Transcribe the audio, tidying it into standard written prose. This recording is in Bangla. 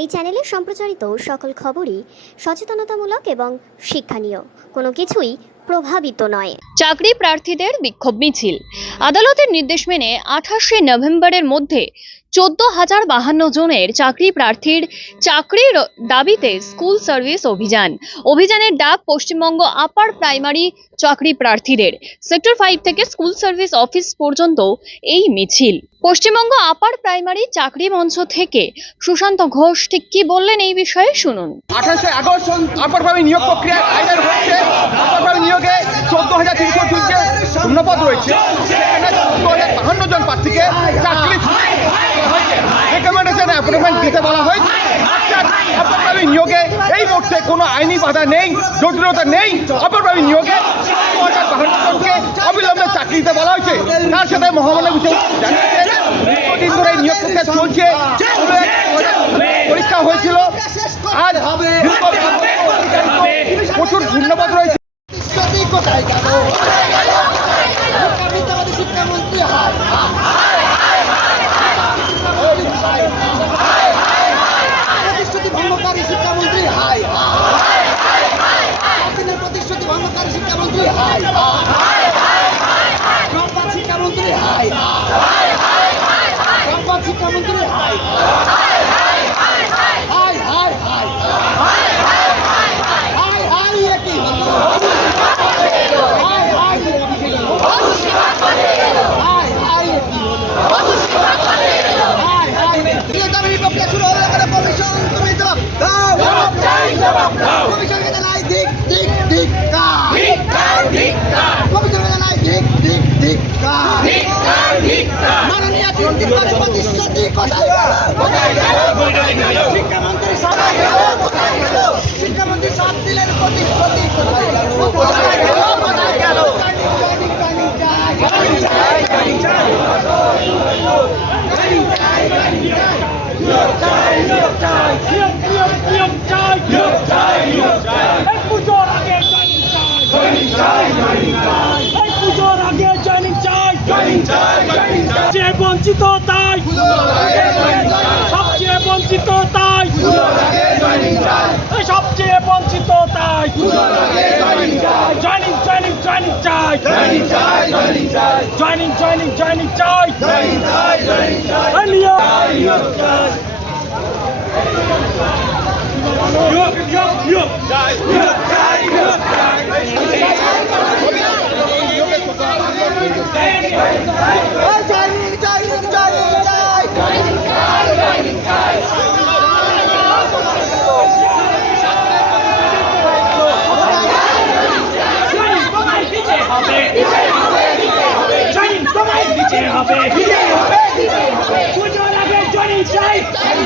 এই চ্যানেলে সম্প্রচারিত সকল খবরই সচেতনতামূলক এবং শিক্ষণীয়, কোনো কিছুই প্রভাবিত নয়। চাকরি প্রার্থীদের বিক্ষোভ মিছিল। আদালতের নির্দেশ মেনে 28শে নভেম্বরের মধ্যে 14,052 জনের চাকরি প্রার্থীর চাকরির দাবিতে স্কুল সার্ভিস অভিযানের ডাক পশ্চিমবঙ্গ আপার প্রাইমারি চাকরি প্রার্থীদের। সেক্টর 5 থেকে স্কুল সার্ভিস অফিস পর্যন্ত এই মিছিল। পশ্চিমবঙ্গ আপার প্রাইমারি চাকরি মঞ্চ থেকে সুশান্ত ঘোষ ঠিক কি বললেন এই বিষয়ে শুনুন। 28শে আগস্ট আপার প্রাইমারি নিয়োগ প্রক্রিয়া ফাইনাল হচ্ছে। আপার প্রাইমারি নিয়োগে 14,300 শূন্যপদ রয়েছে। সেখানে 14,052 জন প্রার্থীকে চাকরি রেকমেন্ডেশন অ্যাপয়েন্টমেন্ট দিতে বলা হয়েছে। আপার প্রাইমারি নিয়োগে এই মুহূর্তে কোনো আইনি বাধা নেই, জটিলতা নেই। আপার প্রাইমারি নিয়োগে 14,052 জনকে অবিলম্বে চাকরি দিতে বলা হয়েছে। তার সাথে মহামান্য বিচারপতি জানিয়েছেন দীর্ঘদিন ধরে এই নিয়োগ প্রক্রিয়া চলছে। পরীক্ষা হয়েছিল, আজ প্রচুর শূন্যপদ রয়েছে। শিক্ষামন্ত্রী সাত দিলের প্রতিশ্রুতি কোথায় গেল? সবচেয়ে বঞ্চিত তাই, সবচেয়ে বঞ্চিত তাই, সবচেয়ে বঞ্চিত তাই। জয়নিং জয়নিং জয়নিং চাই, জয়নিং জয়নিং জয়নিং চাই, নিয়োগ চাই। পুজোর আগে জয়নিং চাই।